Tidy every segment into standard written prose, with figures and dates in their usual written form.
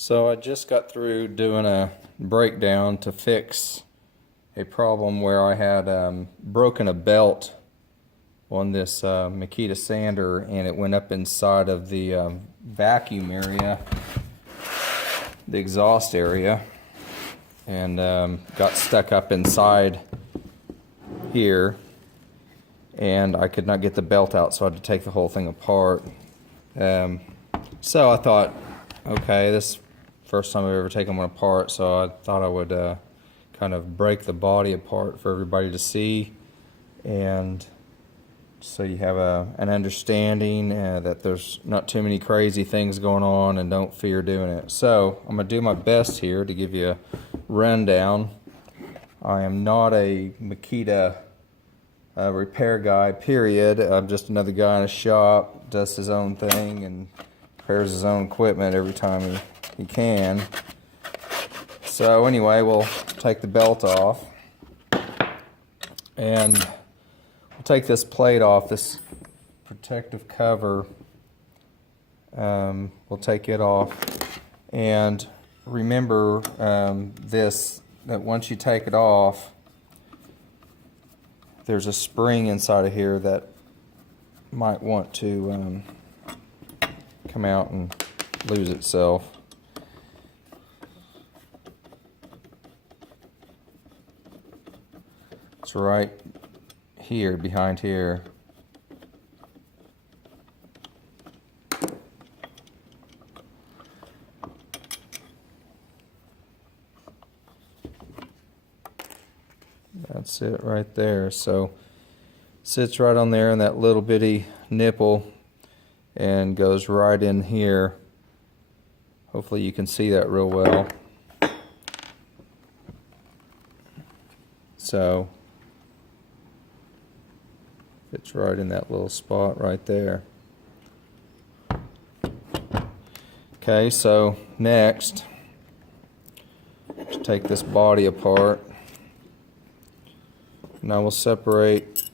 So I just got through doing a breakdown to fix a problem where I had broken a belt on this Makita sander, and it went up inside of the vacuum area, the exhaust area, and got stuck up inside here, and I could not get the belt out, so I had to take the whole thing apart. So I thought, okay, this first time I've ever taken one apart, so I thought I would kind of break the body apart for everybody to see, and so you have an understanding that there's not too many crazy things going on, and don't fear doing it. So I'm going to do my best here to give you a rundown. I am not a Makita repair guy, period. I'm just another guy in a shop, does his own thing, and repairs his own equipment every time he can. So anyway, we'll take the belt off, and we'll take this plate off, this protective cover. We'll take it off, and remember that once you take it off, there's a spring inside of here that might want to come out and lose itself. It's right here, behind here. That's it right there. So sits right on there in that little bitty nipple and goes right in here. Hopefully you can see that real well. So it's right in that little spot right there. Okay, so next, let's take this body apart. And I will separate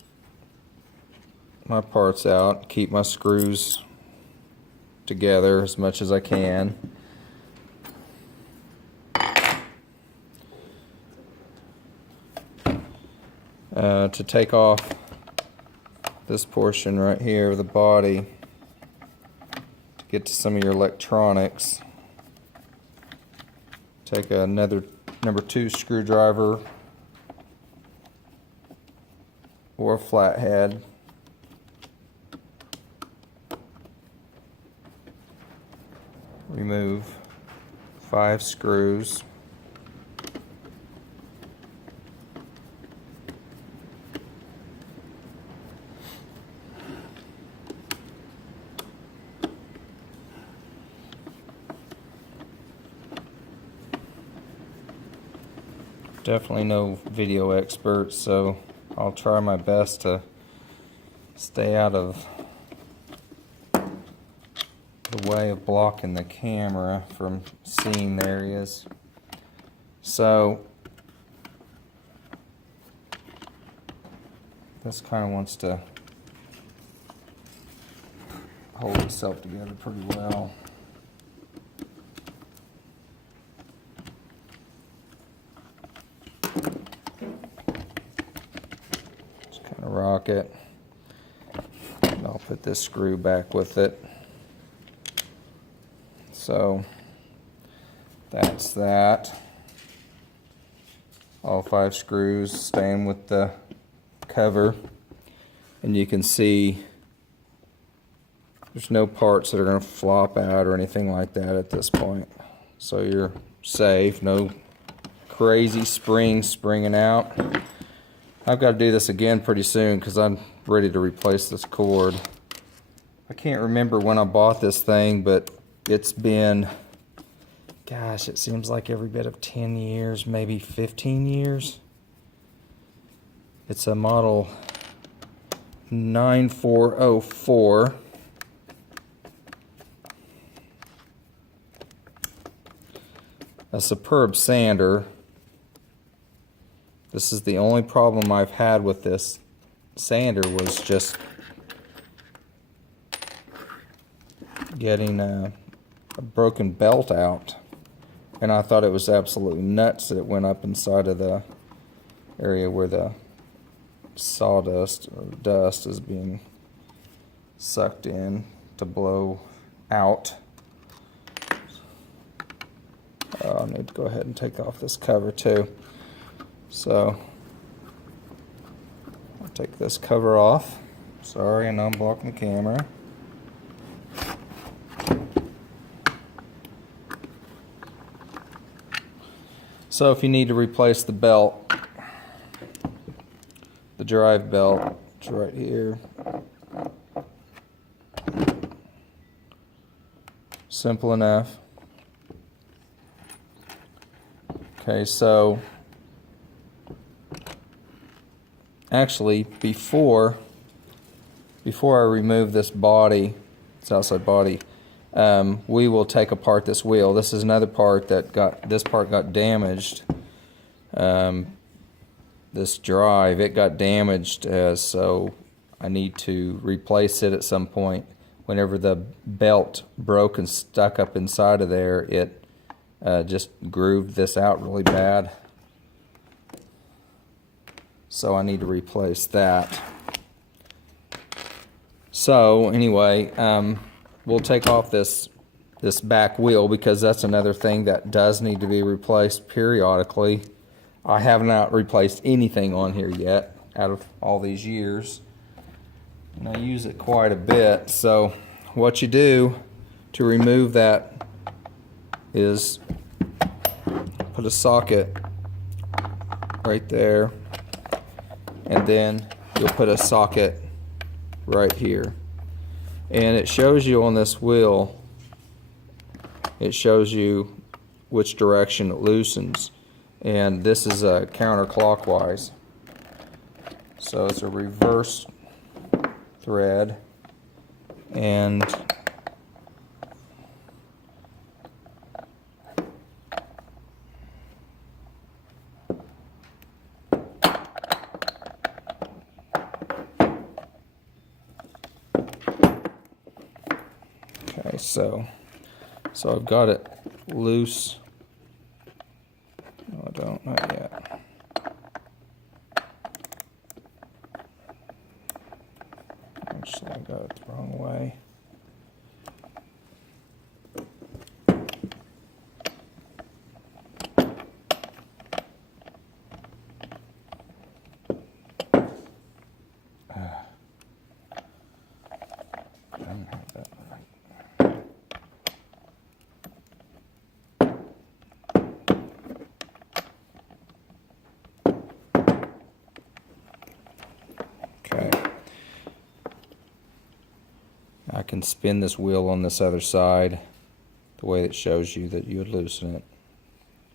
my parts out, keep my screws together as much as I can. To take off this portion right here of the body, to get to some of your electronics, take another number 2 screwdriver or a flathead. Remove 5 screws. Definitely no video expert, so I'll try my best to stay out of the way of blocking the camera from seeing the areas. So this kind of wants to hold itself together pretty well. Just kind of rock it. And I'll put this screw back with it. So that's that. All 5 screws staying with the cover, and you can see there's no parts that are going to flop out or anything like that at this point. So you're safe, no crazy springs springing out. I've got to do this again pretty soon because I'm ready to replace this cord. I can't remember when I bought this thing, but it's been, gosh, it seems like every bit of 10 years, maybe 15 years. It's a model 9404. A superb sander. This is the only problem I've had with this sander, was just getting a broken belt out. and I thought it was absolutely nuts that it went up inside of the area where the sawdust or dust is being sucked in to blow out. I need to go ahead and take off this cover too. So I'll take this cover off. Sorry, I know I'm blocking the camera. So if you need to replace the belt, the drive belt, it's right here. Simple enough. Okay, so actually before I remove this body, this outside body, we will take apart this wheel. This is another part that got damaged. This drive, it got damaged, so I need to replace it at some point. Whenever the belt broke and stuck up inside of there, it just grooved this out really bad. So I need to replace that. So anyway, we'll take off this back wheel because that's another thing that does need to be replaced periodically. I have not replaced anything on here yet out of all these years, and I use it quite a bit. So what you do to remove that is put a socket right there, and then you'll put a socket right here, and it shows you on this wheel, it shows you which direction it loosens, and this is counterclockwise, so it's a reverse thread, and okay, so I've got it loose. No, I don't, not yet. Actually, I got it the wrong way. I don't have that right. Okay. I can spin this wheel on this other side the way it shows you that you would loosen it,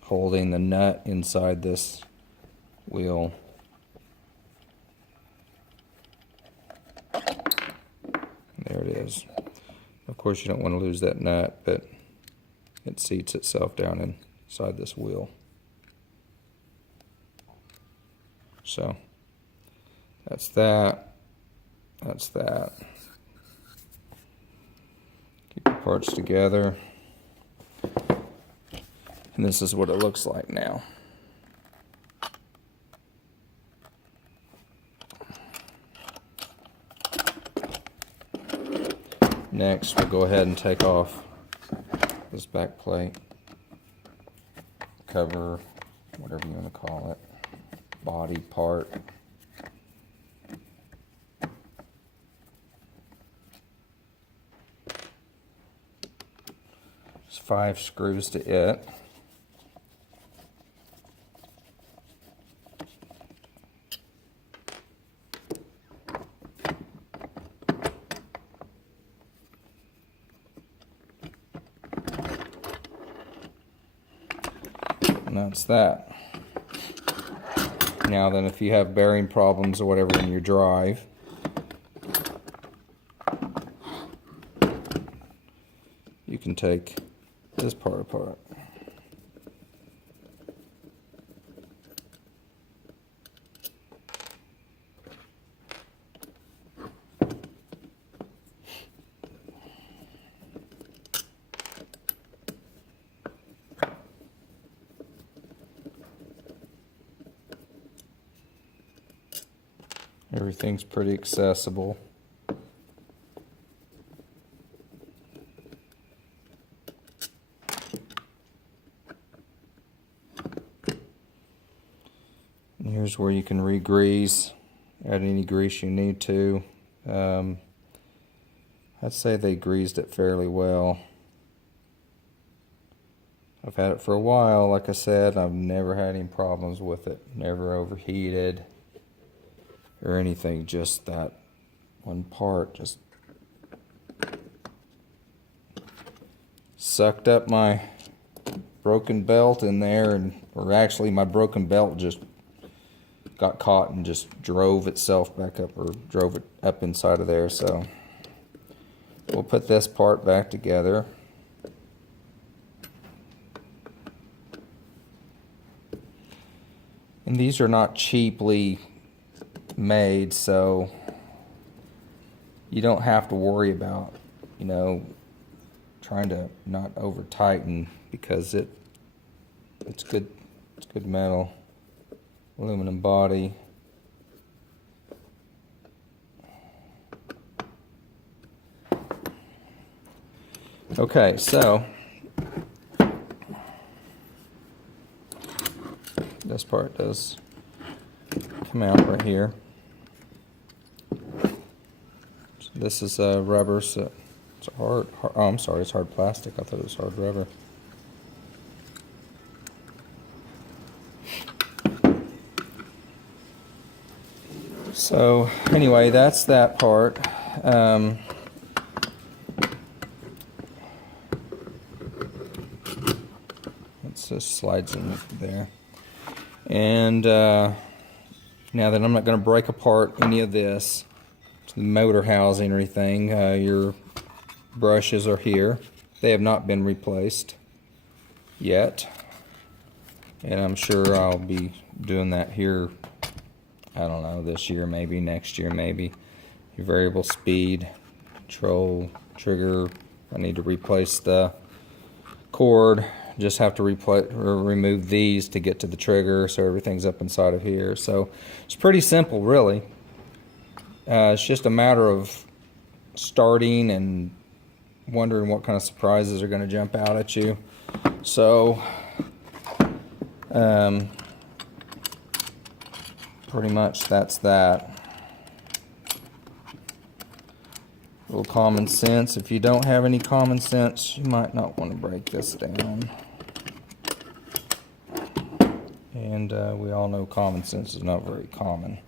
holding the nut inside this wheel. There it is. Of course, you don't want to lose that nut, but it seats itself down inside this wheel. So that's that. That's that. Keep the parts together. And this is what it looks like now. Next, we'll go ahead and take off this back plate, cover, whatever you want to call it, body part. There's 5 screws to it. And that's that. Now then, if you have bearing problems or whatever in your drive, you can take this part apart. Everything's pretty accessible. And here's where you can re-grease, add any grease you need to. I'd say they greased it fairly well. I've had it for a while, like I said. I've never had any problems with it. Never overheated or anything. Just that one part just sucked up my broken belt in there, or actually my broken belt just got caught and just drove itself back up, or drove it up inside of there. So we'll put this part back together. And these are not cheaply made, so you don't have to worry about, you know, trying to not over tighten, because it's good metal, aluminum body. Okay, so this part does come out right here. So this is rubber, so it's hard. Oh, I'm sorry, it's hard plastic. I thought it was hard rubber. So anyway, that's that part. It just slides in there. And now that I'm not going to break apart any of this, the motor housing or anything, your brushes are here. They have not been replaced yet, and I'm sure I'll be doing that here, I don't know, this year maybe, next year maybe. Your variable speed, control, trigger. I need to replace the cord. Just have to remove these to get to the trigger, so everything's up inside of here. So it's pretty simple, really. It's just a matter of starting and wondering what kind of surprises are going to jump out at you. So pretty much that's that. A little common sense. If you don't have any common sense, you might not want to break this down. And we all know common sense is not very common.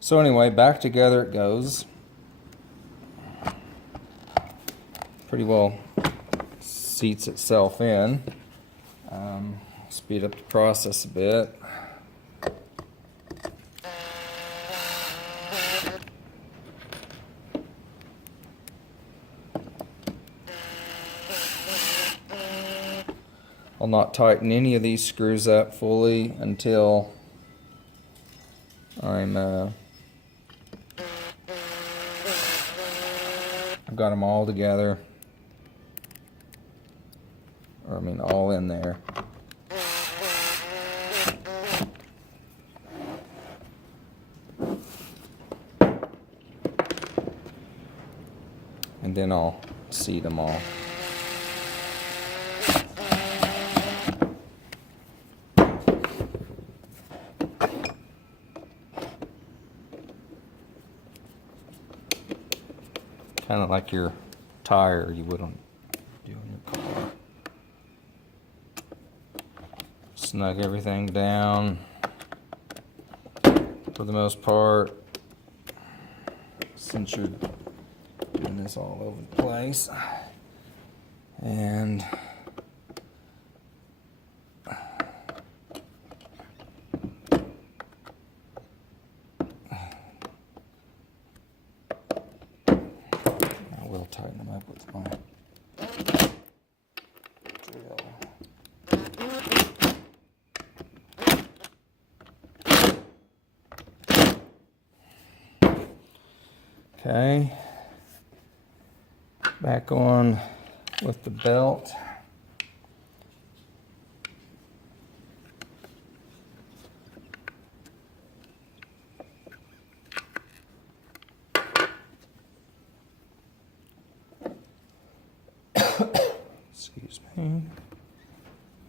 So anyway, back together it goes. Pretty well seats itself in. Speed up the process a bit. I'll not tighten any of these screws up fully until I've got them all together, or I mean all in there. And then I'll seat them all. Kind of like your tire you would do in your car. Snug everything down for the most part, since you're doing this all over the place. And will tighten them up with my drill. Okay, back on with the belt. Excuse me.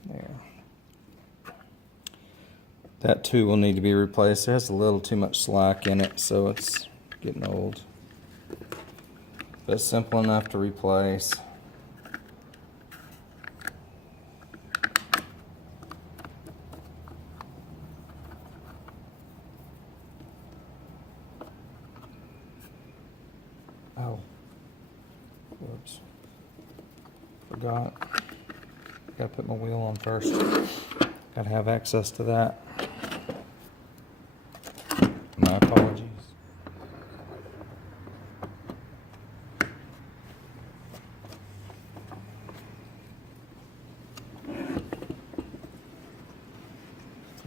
There. That too will need to be replaced. It has a little too much slack in it, so it's getting old. But it's simple enough to replace. Oh, whoops. Forgot. Gotta put my wheel on first. Gotta have access to that. My apologies.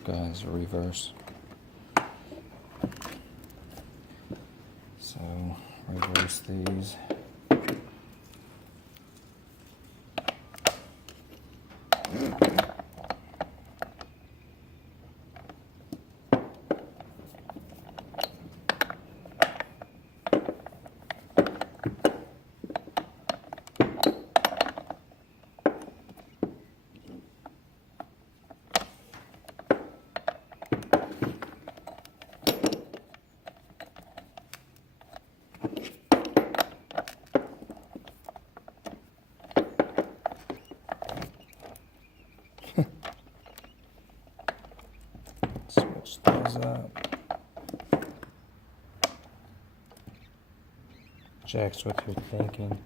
Guys, reverse. So, reverse these. Switch those up. Checks with your thinking.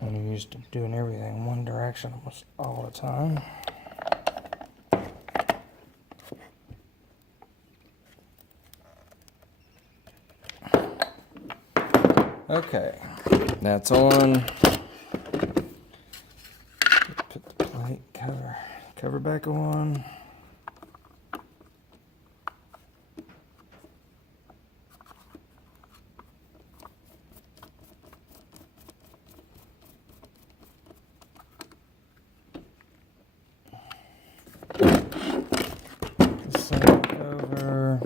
When you're used to doing everything in one direction almost all the time. Okay, that's on. Put the plate cover back on. The side over.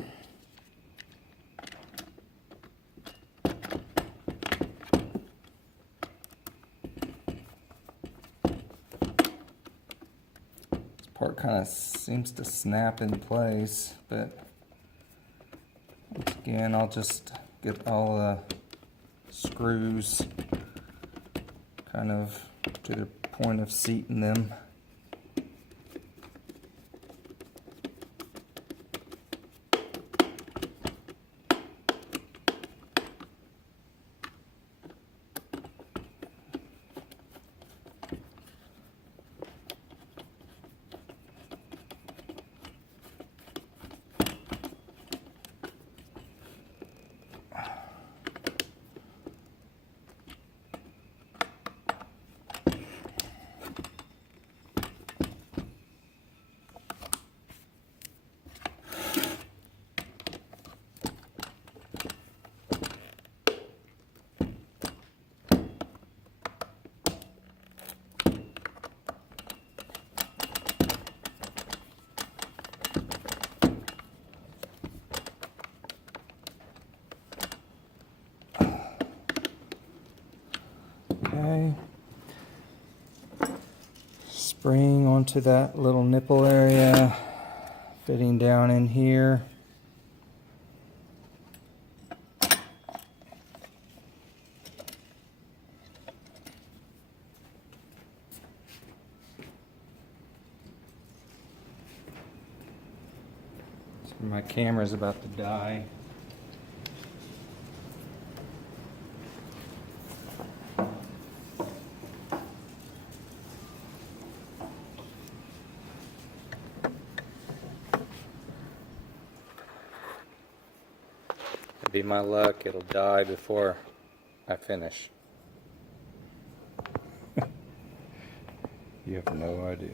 Part kind of seems to snap in place, but once again, I'll just get all the screws kind of to the point of seating them. Okay. Spring onto that little nipple area, fitting down in here. So my camera's about to die. Be my luck, it'll die before I finish. You have no idea.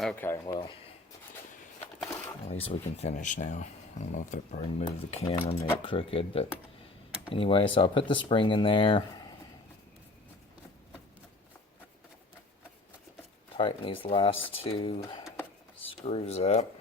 Okay, well, least we can finish now. I don't know if that probably moved the camera, made it crooked, but anyway, so I'll put the spring in there. Tighten these last two screws up.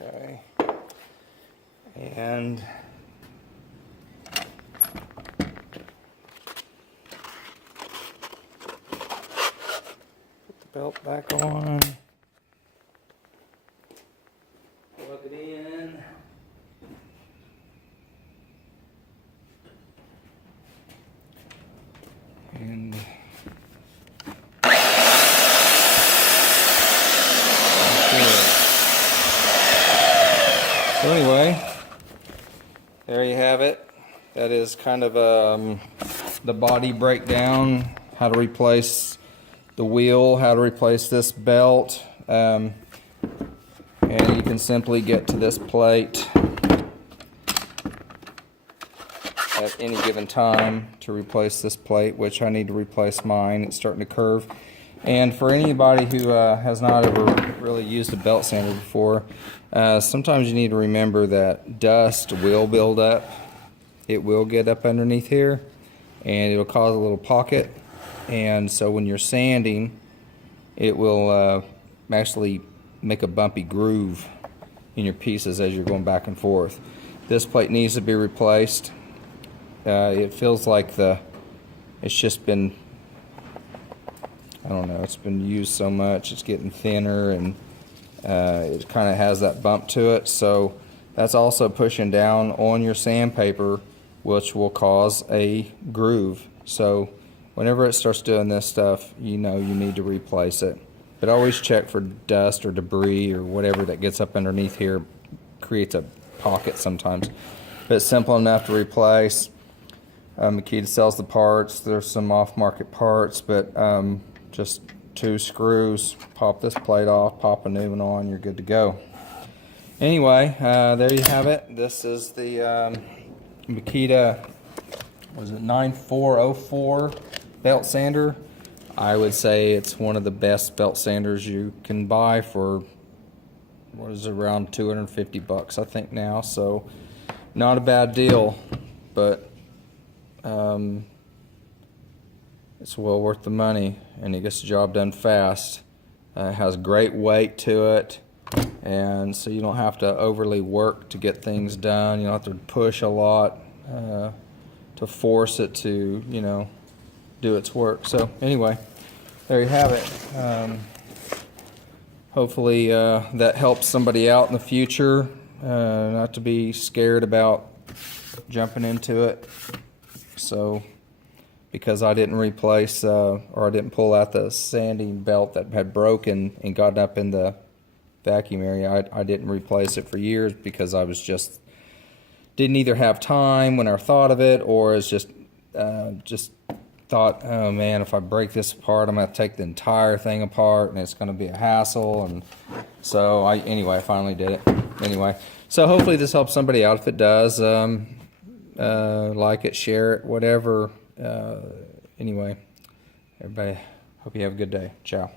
Okay, and put the belt back on, plug it in, and so anyway, there you have it. That is kind of the body breakdown, how to replace the wheel, how to replace this belt, and you can simply get to this plate at any given time to replace this plate, which I need to replace mine. It's starting to curve. And for anybody who has not ever really used a belt sander before, sometimes you need to remember that dust will build up. It will get up underneath here, and it'll cause a little pocket. And so when you're sanding, it will actually make a bumpy groove in your pieces as you're going back and forth. This plate needs to be replaced. It feels like it's just been, I don't know, it's been used so much, it's getting thinner, and it kind of has that bump to it. So that's also pushing down on your sandpaper, which will cause a groove. So whenever it starts doing this stuff, you know you need to replace it. But always check for dust or debris or whatever that gets up underneath here, creates a pocket sometimes. But it's simple enough to replace. Makita sells the parts. There's some off-market parts, but just 2 screws, pop this plate off, pop a new one on, you're good to go. Anyway, there you have it. This is the Makita, was it 9404 belt sander. I would say it's one of the best belt sanders you can buy for, what is it, around 250 bucks I think now, so not a bad deal, but it's well worth the money, and it gets the job done fast. It has great weight to it, and so you don't have to overly work to get things done. You don't have to push a lot to force it to, you know, do its work. So anyway, there you have it. Hopefully that helps somebody out in the future, not to be scared about jumping into it. So because I didn't replace or I didn't pull out the sanding belt that had broken and gotten up in the vacuum area, I didn't replace it for years because I was just didn't either have time when I thought of it, or it's just thought, oh man, if I break this apart, I'm gonna have to take the entire thing apart, and it's gonna be a hassle. And so I finally did it. Anyway, so hopefully this helps somebody out. If it does, like it, share it, whatever. Anyway, everybody, hope you have a good day. Ciao.